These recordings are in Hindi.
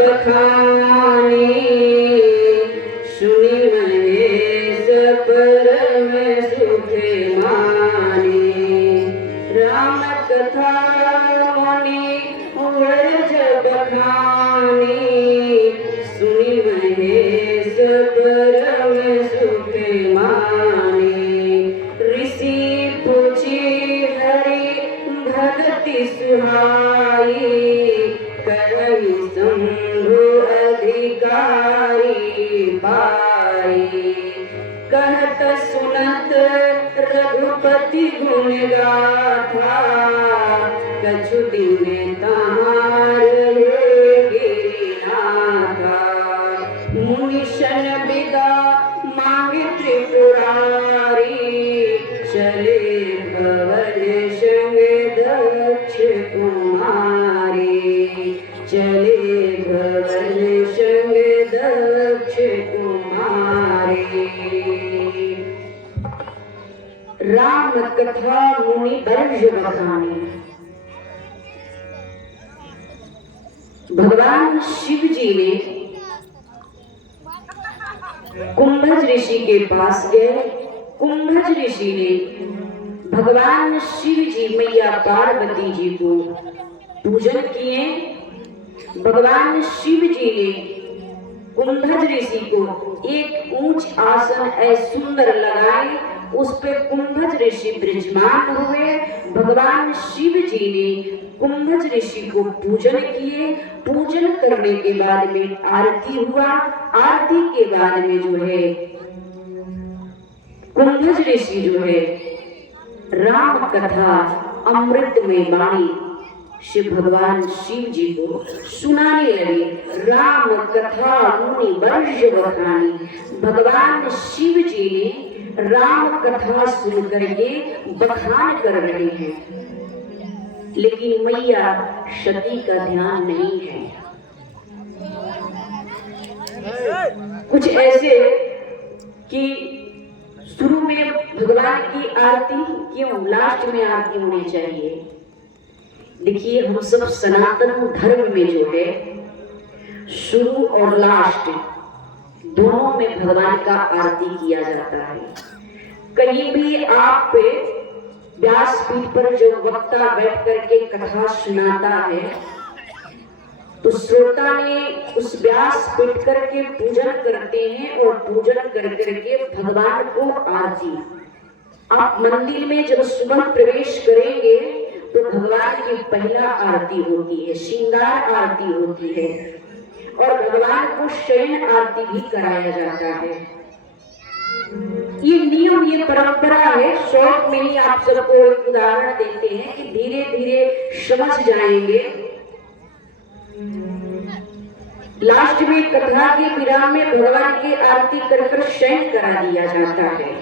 बखानी सुनी महेश परम सुख मानी राम कथा मुनि वर्ज बखानी सुनी महेश परम सुख मानी ऋषि पूछी हरि भक्ति सुहाई करई शंभु अधिकारी पाई कहत सुनत रघुपति गुण गाथा कछु दिन तहार गिरिनाथा मुनिशन विदा मांगे त्रिपुरारी चले भवन संग दक्ष कुमारी चले भवन संग दक्ष कुमारी। राम कथा मुनि वर्ज बखानी। भगवान शिव जी ने कुंभज ऋषि के पास गए। कुंभज ऋषि ने भगवान शिव जी मैया पार्वती जी को पूजन किए। भगवान शिव जी ने कुंभज ऋषि को एक ऊंच आसन ऐसे सुंदर लगाए, उस पे कुंभज ऋषि विराजमान हुए। भगवान शिव जी ने कुंभज ऋषि को पूजन किए। पूजन करने के बाद में आरती हुआ। आरती के बाद में जो है कुंभज ऋषि जो है राम कथा अमृत में वाणी शिव भगवान शिव जी को सुनाने लगे। राम कथा मुनि वर्ज बखानी। भगवान शिव जी ने राम कथा सुन करके बखान कर रहे हैं, लेकिन मैया सती का ध्यान नहीं है। कुछ ऐसे कि शुरू में भगवान की आरती क्यों, लास्ट में आरती होनी चाहिए। देखिए हम सब सनातन धर्म में जो है शुरू और लास्ट दोनों में भगवान का आरती किया जाता है। कहीं भी आप पे व्यासपीठ पर जो वक्ता बैठ करके कथा सुनाता है तो श्रोता ने उस व्यासपीठ करके पूजन करते हैं और पूजन कर करके भगवान को आरती। आप मंदिर में जब सुबह प्रवेश करेंगे तो भगवान की पहला आरती होती है, श्रृंगार आरती होती है और भगवान को शयन आरती भी कराया जाता है। ये नियम, ये परंपरा है। शॉर्ट में ही आप सबको एक उदाहरण देते हैं कि धीरे धीरे समझ जाएंगे। लास्ट में कथा के विराम में भगवान की आरती कर कर शयन करा दिया जाता है।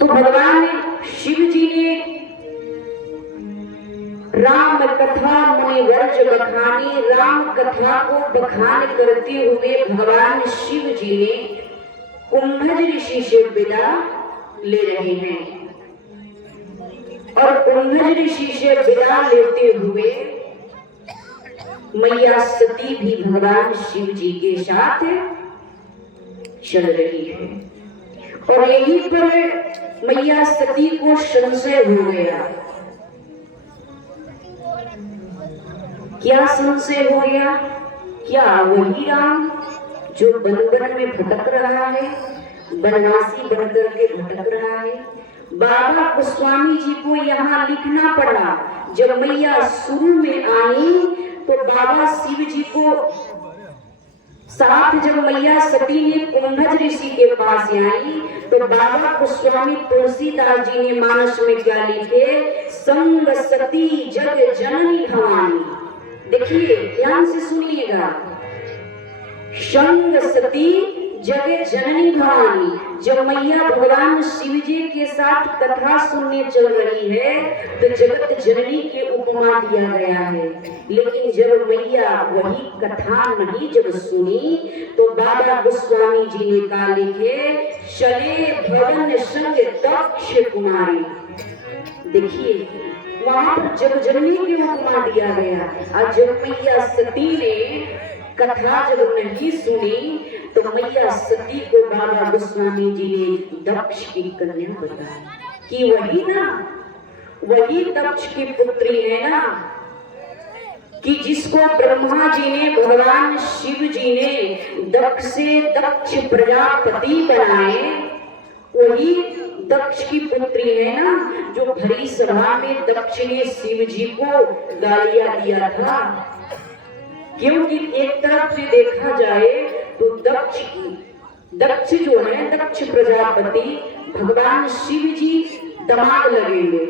तो भगवान शिव जी ने राम कथा मुनि वर्ज बखानी, राम कथा को बखान करते हुए भगवान शिव जी ने कुंभज ऋषि से विदा ले रहे हैं। और कुंभज ऋषि से विदा लेते हुए मैया सती भी भगवान शिव जी के साथ चल रही है। और यहीं पर मैया सती को संशय हो गया। क्या संशय हो गया? क्या वही राम जो वन में भटक रहा है, बनवासी बनकर के भटक रहा है? बाबा गोस्वामी जी को यहाँ लिखना पड़ा। जब मैया शुरू में आई तो बाबा शिव जी को साथ जब मैया सती ने कुंभज ऋषि के पास आई तो बाबा गोस्वामी तुलसीदास जी ने मानस में क्या लिखे? संग सती जग जननी भवानी। देखिए ध्यान से सुनिएगा, संग सती जग जननी भवानी। जब मैया भगवान शिव जी के साथ कथा सुनने चल रही है तो जगत जननी के उपमा दिया गया है। लेकिन जब मैया वही कथा नहीं जब सुनी तो बाबा गोस्वामी जी ने कहा लिखे चले भवन संग दक्ष कुमारी। देखिए वहां पर जगजननी की उपमा दिया गया। और जब मैया सती ने कथा जब नहीं सुनी तो मैया सती को बाबा गोस्वामी जी ने दक्ष की कन्या बताया कि वही दक्ष की पुत्री है ना, कि जिसको ब्रह्मा जी ने, भगवान शिव जी ने दक्ष से दक्ष प्रजापति बनाए, वही दक्ष की पुत्री है ना, जो भरी सभा में दक्ष ने शिव जी को गालियां दिया था। क्योंकि एक तरफ से देखा जाए तो दक्ष जो है, दक्ष प्रजापति भगवान शिव जी दामाद लगेंगे।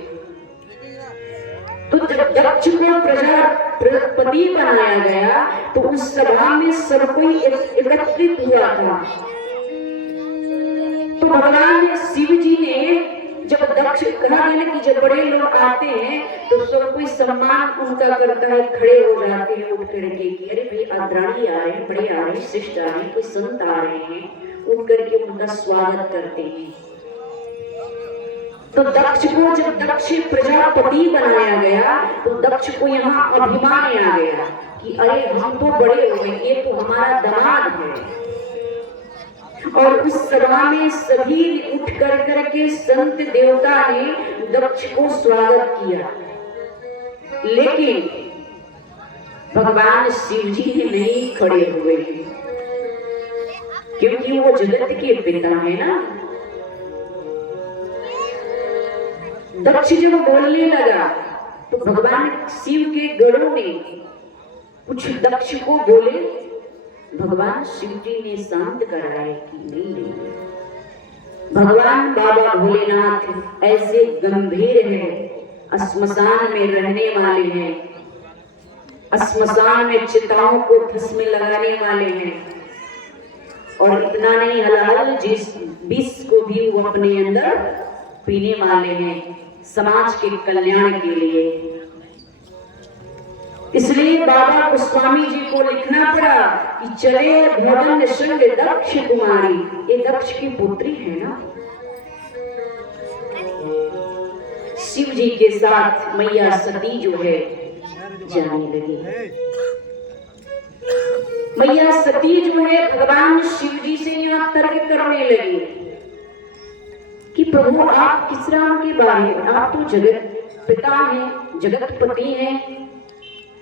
तो जब दक्ष को प्रजापति बनाया गया तो उस सभा में सब कोई एकत्रित हुआ था। तो भगवान शिव जी ने जब दक्ष कहा गया कि जब बड़े लोग आते हैं तो सब कोई सम्मान उनका करता है, खड़े हो जाते हैं उठ करके कि अरे भाई अग्रणी आ रहे हैं, बड़े आ रहे हैं, शिष्ट आ रहे हैं, कोई संत आ रहे हैं, उठ करके उनका स्वागत करते हैं। तो दक्ष को जब दक्ष प्रजापति बनाया गया तो दक्ष को यहाँ अभिमान आ गया कि अरे हम तो बड़े हो गए, ये तो हमारा दामाद है। और उस सभा में सभी उठ करके संत देवता ने दक्ष को स्वागत किया, लेकिन भगवान शिव जी नहीं खड़े हुए, क्योंकि वो जगत के पिता है ना। दक्ष जब बोलने लगा तो भगवान शिव के गणों ने कुछ दक्ष को बोले, भगवान शिव जी ने शांत कराया कि नहीं, भगवान बाबा भोलेनाथ ऐसे गंभीर हैं, श्मशान में रहने वाले हैं, श्मशान में चिताओं को भस्म लगाने वाले हैं, और इतना नहीं हलाल जिस विष को भी वो अपने अंदर पीने वाले हैं समाज के कल्याण के लिए। इसलिए बाबा गोस्वामी जी को लिखना पड़ा कि चले भवन संग दक्ष कुमारी, ये दक्ष की पुत्री है ना। शिव जी के साथ मैया सती जो है जाने लगी। मैया सती जो है भगवान शिव जी से यहाँ तर्क करने लगी कि प्रभु आप किस राम के बारे में, आप तो जगत पिता हैं, जगतपति हैं,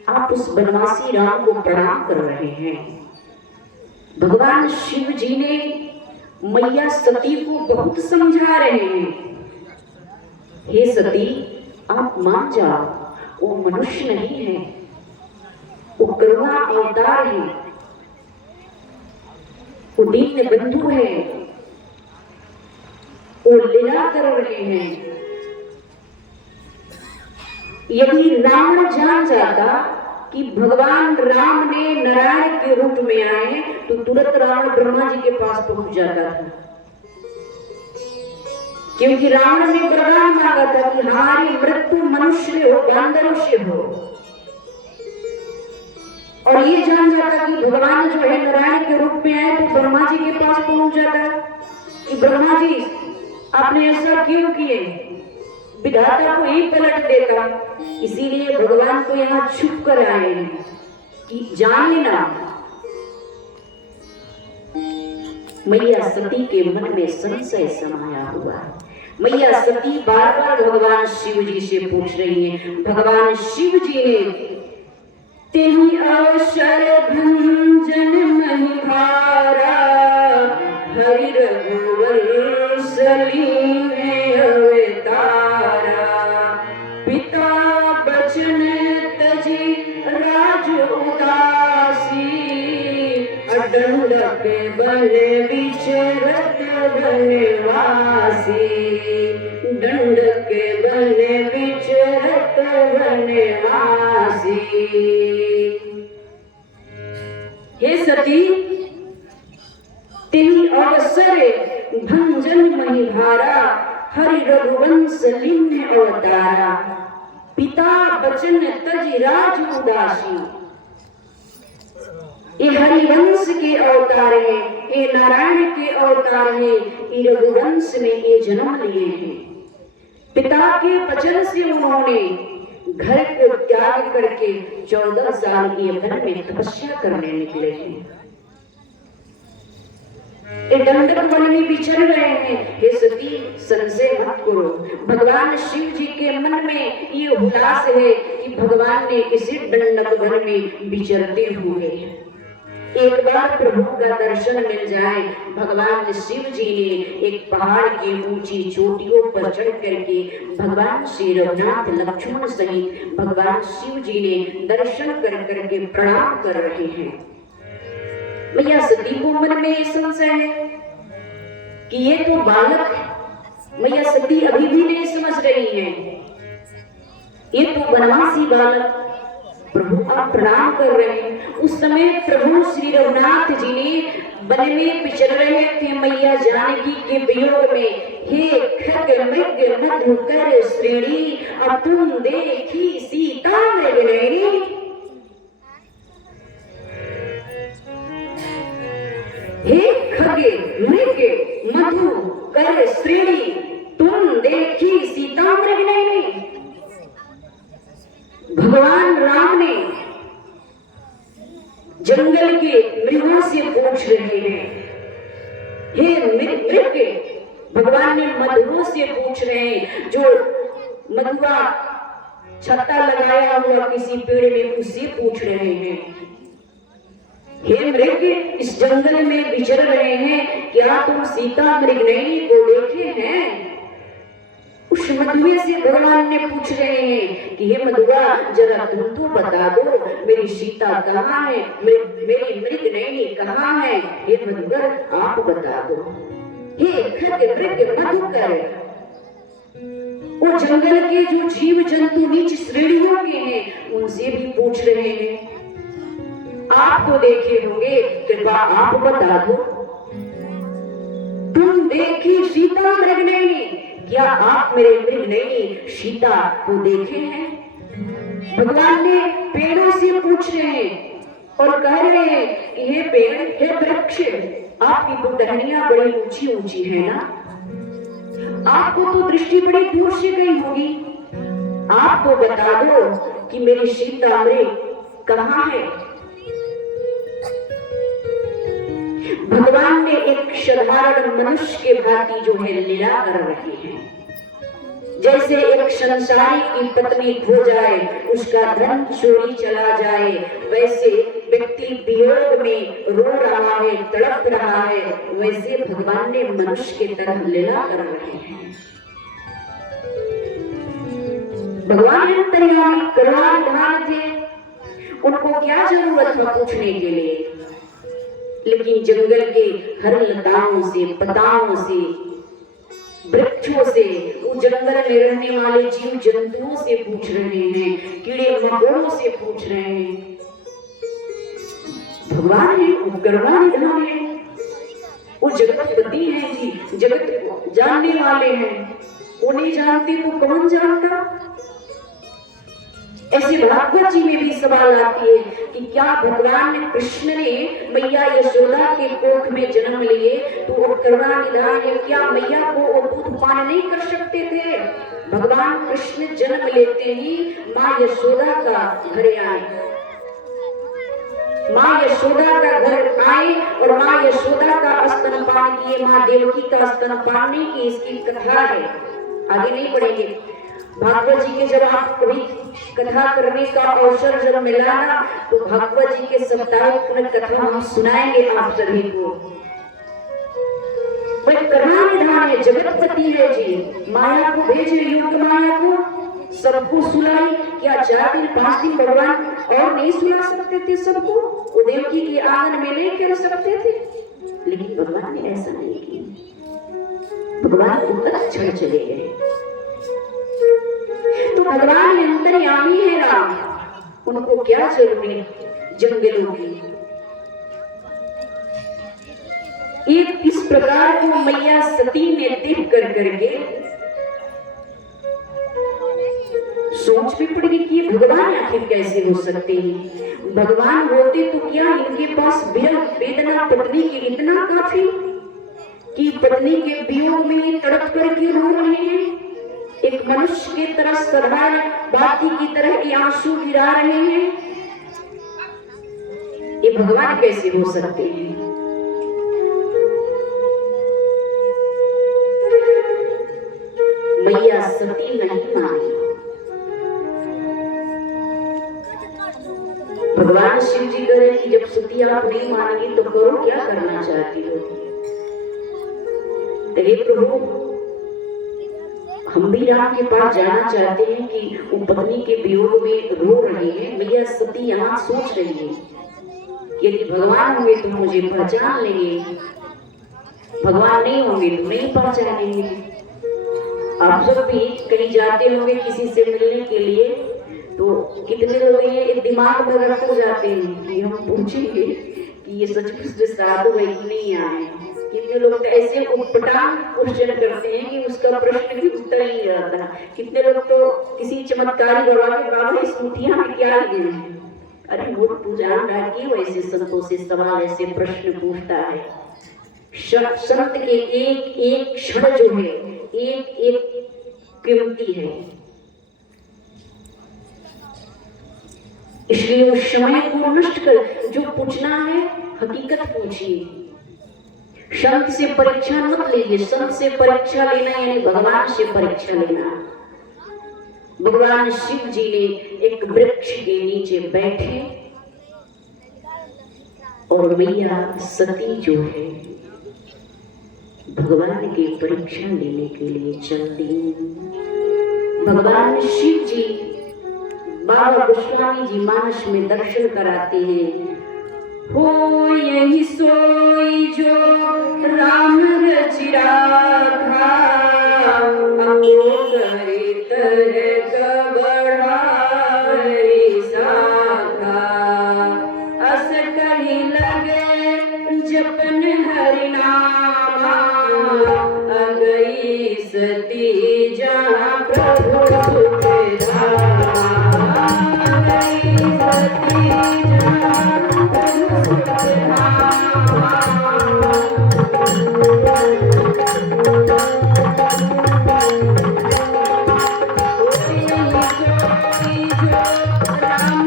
आप उस बनवासी राम को प्रणाम कर रहे हैं। भगवान शिव जी ने मैया सती को बहुत समझा रहे हैं, हे सती आप मान जाओ, वो मनुष्य नहीं है, वो करुणा अवतार है, वो दीन बंधु है, वो लीला कर रहे हैं। यदि रावण जान जाता कि भगवान राम ने नारायण के रूप में आए तो तुरंत रावण ब्रह्मा जी के पास पहुंच जाता था, क्योंकि रावण ने वरदान मांगा था कि हमारी मृत्यु मनुष्य हो, बांदरों से हो। और ये जान जाता कि भगवान जो है नारायण के रूप में आए तो ब्रह्मा जी के पास पहुंच जाता कि ब्रह्मा जी आपने ऐसा क्यों किए, विधाता को ही पलट देता। इसीलिए भगवान को यहाँ छुप कर आए हैं कि जान लेना। मैया सती के मन में संशय समाया हुआ। मैया सती बार बार भगवान शिव जी से पूछ रही हैं। भगवान शिव जी ने तेहि अवसर भंजन महिभारा, हरि रघुवंश लीने अवतारा, पिता बचन तजी राज उदासी, अडंडक बन विचरत बनवासी, दंडक बन विचरत बनवासी। हे सती तेहि अवसर भंजन महिभारा, हरि रघुवंश लीन अवतारा, पिता बचन तज राज उदासी। ये हरिवंश के अवतार है, ये नारायण के अवतार है, ये रघुवंश में ये जन्म लिए हैं। पिता के वचन से उन्होंने घर को त्याग करके 14 साल की उम्र में तपस्या करने निकले हैं। दंडक वन में विचर रहे हैं। हे सती, संशय मत करो। भगवान शिव जी के मन में ये उल्लास है कि भगवान ने इसी दंडक वन में विचरते हुए एक बार प्रभु का दर्शन मिल जाए। भगवान शिव जी ने एक पहाड़ की ऊंची चोटियों पर चढ़ करके भगवान श्री रघुनाथ लक्ष्मण सहित भगवान शिव जी ने दर्शन कर करके प्रणाम कर रहे हैं। मैया सती को मन में संशय है कि ये तो बालक है। मैया सती अभी भी नहीं समझ रही है, ये तो वनवासी बालक। प्रभु आप प्रणाम कर रहे हैं। उस समय प्रभु श्री रघुनाथ जी ने वन में विचर रहे थे मैया जानकी के वियोग में। हे खग मृग मधुकर श्रेणी, अब तुम देखी सीता मृगनयनी। हे खगे मृग मधु कर श्रेणी, तुम देखी सीता मृगनयनी। भगवान राम ने जंगल के मृगों से पूछ रहे हैं। हे मृग, भगवान ने मधुओं से पूछ रहे हैं। जो मधुआ छत्ता लगाया हुआ किसी पेड़ में, उससे पूछ रहे हैं। हे मृग, इस जंगल में विचर रहे हैं, क्या तुम सीता मृगनयनी को देखे हैं? उस मधुए से भगवान ने पूछ रहे हैं कि हे मधुआ, जरा तुम तो बता दो मेरी सीता कहाँ है, मेरी मृगनयनी कहाँ है? हे मधुकर आप बता दो। हे खग मृग मधुकर, वो जंगल के जो जीव जंतु नीच श्रेणियों के हैं उनसे भी पूछ रहे हैं। आप तो देखे होंगे, कृपा आप बता दो। तुम देखी सीता मृगनयनी, क्या आप मेरे मृगनयनी सीता को देखे हैं? भगवान ने पेड़ों से पूछ रहे हैं और कह रहे हैं कि हे पेड़, हे वृक्ष, आपकी तो टहनियां बड़ी ऊंची ऊंची है ना, आपको तो दृष्टि बड़ी दूर से गई होगी। आप तो बता दो कि मेरी सीता मृग कहाँ है? भगवान ने एक साधारण मनुष्य के भांति जो है लीला कर रहे हैं। जैसे एक संसारी की पत्नी खो जाए, उसका धन चोरी चला जाए, वैसे व्यक्ति वियोग में रो रहा है, तड़प रहा है, वैसे भगवान ने मनुष्य की तरह लीला कर रहे हैं। भगवान अंतर्यामी करुणानिधान थे, उनको क्या जरूरत था पूछने के लिए? लेकिन जंगल के हर लताओं से, पताओं से, वृक्षों से, उस जंगल में रहने वाले जीव जंतुओं से पूछ रहे हैं, कीड़े मकोड़ों से पूछ रहे हैं। भगवान है, वो करुणानिधान है, वो जगतपति है जी, जगत को जानने वाले हैं। उन्हें जानते तो कौन जानता? ऐसे भागवत जी में भी सवाल आती है कि क्या भगवान कृष्ण ने मैया यशोदा के कोख में जन्म लिए तो वो करुणानिधान है, क्या मैया को वो दूध पान नहीं कर सकते थे? भगवान कृष्ण जन्म लेते ही माँ यशोदा का घर आए, माँ यशोदा का घर आए और माँ यशोदा का स्तनपान किए, माँ देवकी का स्तनपान नहीं की। इसकी कथा है, आगे नहीं पढ़ेंगे। भागवत जी के जब आप कभी कथा करने का अवसर जब मिला ना, तो भागवत जी के साप्ताहिक कथा हम सुनाएंगे आप सभी को। वह करुणानिधान है, जगतपति है जी। माया को भेजे, योग माया को सबको सुनाई। क्या 4 दिन 5 दिन भगवान और नहीं सुना सकते थे सबको? वो देवकी के आंगन में नहीं कर सकते थे? लेकिन भगवान ने ऐसा नहीं किया। भगवान उतर क्षण चले गए। तो भगवान अंतर्यामी है राम, उनको क्या जरूरत जंगलों की? एक इस प्रकार को मैया सती ने देख कर करके सोच भी पड़ गई कि भगवान आखिर कैसे हो सकते हैं? भगवान होते तो क्या इनके पास विरह वेदना पत्नी की इतना काफी कि पत्नी के वियोग में तड़प करके रो रहे हैं? एक मनुष्य की तरह सरदार बाती की तरह ये आंसू गिरा रहे हैं, ये भगवान कैसे हो सकते हैं? मैया सती नहीं मानी। भगवान शिव जी कह रहे कि जब सती आप नहीं मानेंगी तो करो क्या करना चाहती हो? हे प्रभु, हम भी राम के पास जाना चाहते हैं कि वो पत्नी के वियोग में रो रही है। मैया सती यहाँ सोच रही है कि यदि भगवान होंगे तो मुझे पहचान लेंगे, भगवान नहीं होंगे तो नहीं पहचानेंगे। आप सब भी कहीं जाते होंगे किसी से मिलने के लिए, तो कितने लोग ये दिमाग में रख जाते हैं कि हम पूछेंगे कि ये सचमुच में साधु है कि नहीं आए। कितने लोग तो ऐसे उटपटांग क्वेश्चन करते हैं कि उसका प्रश्न भी उत्तर ही नहीं रहता। कितने लोग तो किसी चमत्कारी बाबा के बाबा इस मुठिया में क्या लिए हैं? अरे वो तू जान रहा कि वैसे संतों से सवाल ऐसे प्रश्न पूछता है। संत के एक एक क्षण जो है एक एक कीमती है, इसलिए उस समय को नष्ट कर जो पूछना है हकीकत पूछिए। संत से परीक्षा मत लीजिए। संत से परीक्षा लेना यानी भगवान से परीक्षा लेना। भगवान शिव जी ने एक वृक्ष के नीचे बैठे और मैया सती जो है भगवान की परीक्षा लेने के लिए चल दी। भगवान शिव जी बाबा गोस्वामी जी मानस में दर्शन कराते हैं। हो यही सोई जो राम रचि राखा, करे तरक बढ़ाए साखा। अस कही लगे जपन हरि नामा, अगई सती जहाँ प्रभु सुख धामा। अगई सती जहाँ प्रभु सुख धामा। राम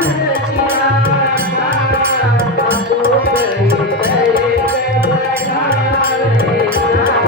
रचि राखा, आपको करे तरक बढ़ाए साखा।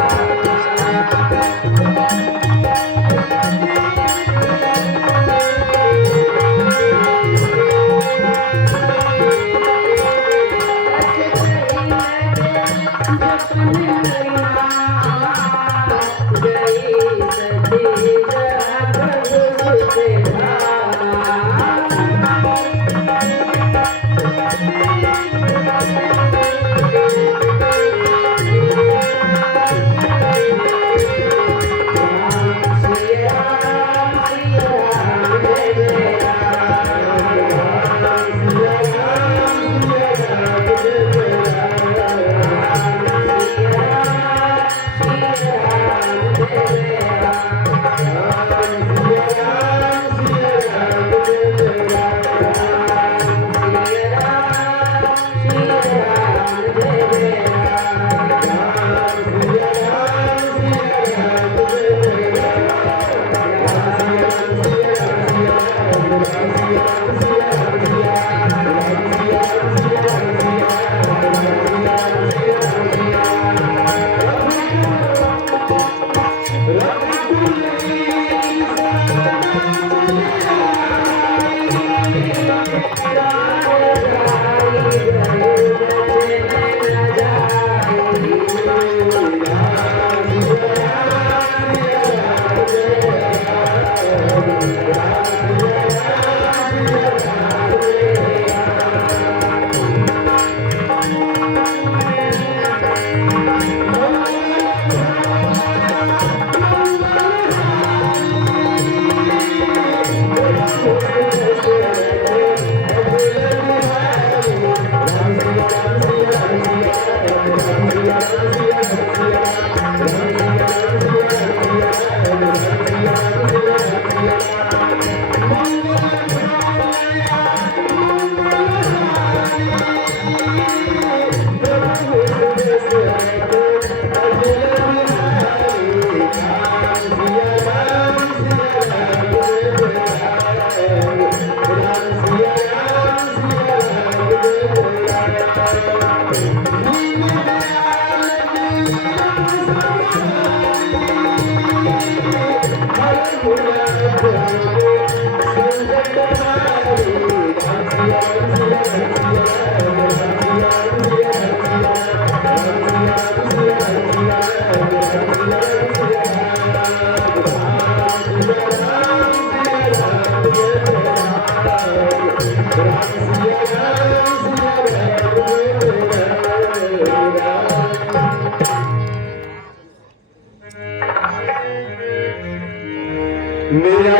मेरा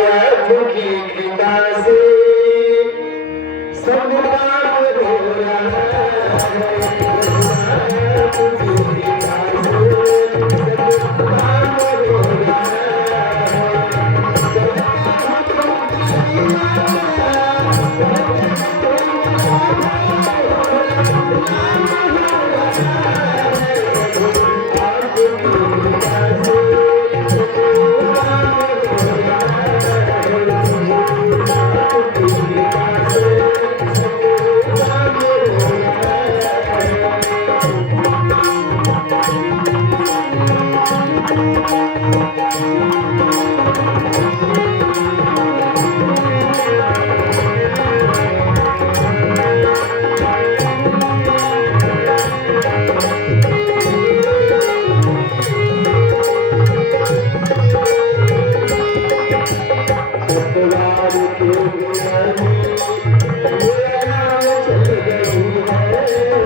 दुखी पिता से सब काम रो रहा के